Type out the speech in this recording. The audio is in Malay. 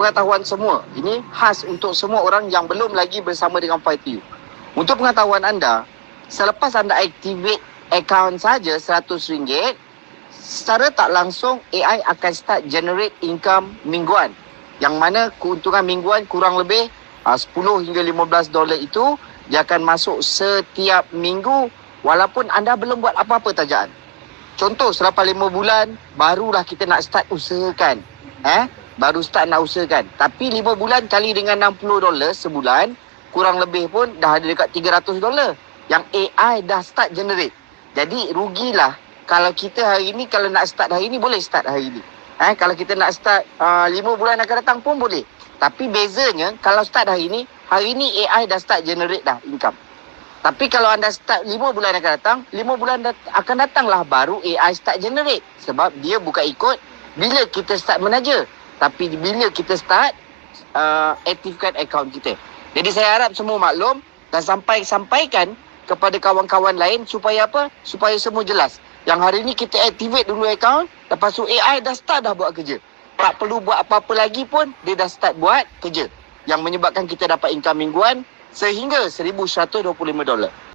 pengetahuan semua, ini khas untuk semua orang yang belum lagi bersama dengan FireTU. Untuk pengetahuan anda, selepas anda activate akaun saja RM100, secara tak langsung AI akan start generate income mingguan. Yang mana keuntungan mingguan kurang lebih $10 hingga $15 itu dia akan masuk setiap minggu walaupun anda belum buat apa-apa tajaan. Contoh, selepas 5 bulan barulah kita nak start usahakan. Baru start nak usahakan. Tapi 5 bulan kali dengan $60 sebulan, kurang lebih pun dah ada dekat $300 yang AI dah start generate. Jadi rugilah kalau kita hari ni, kalau nak start hari ni, boleh start hari ni. Kalau kita nak start 5 bulan akan datang pun boleh. Tapi bezanya, kalau start hari ni AI dah start generate dah income. Tapi kalau anda start 5 bulan akan datang, 5 bulan akan datanglah baru AI start generate. Sebab dia bukan ikut bila kita start menaja. Tapi bila kita start aktifkan akaun kita. Jadi saya harap semua maklum dan sampaikan kepada kawan-kawan lain supaya apa? Supaya semua jelas. Yang hari ni kita activate dulu akaun, lepas tu AI dah start dah buat kerja. Tak perlu buat apa-apa lagi pun, dia dah start buat kerja. Yang menyebabkan kita dapat income mingguan sehingga $1,125.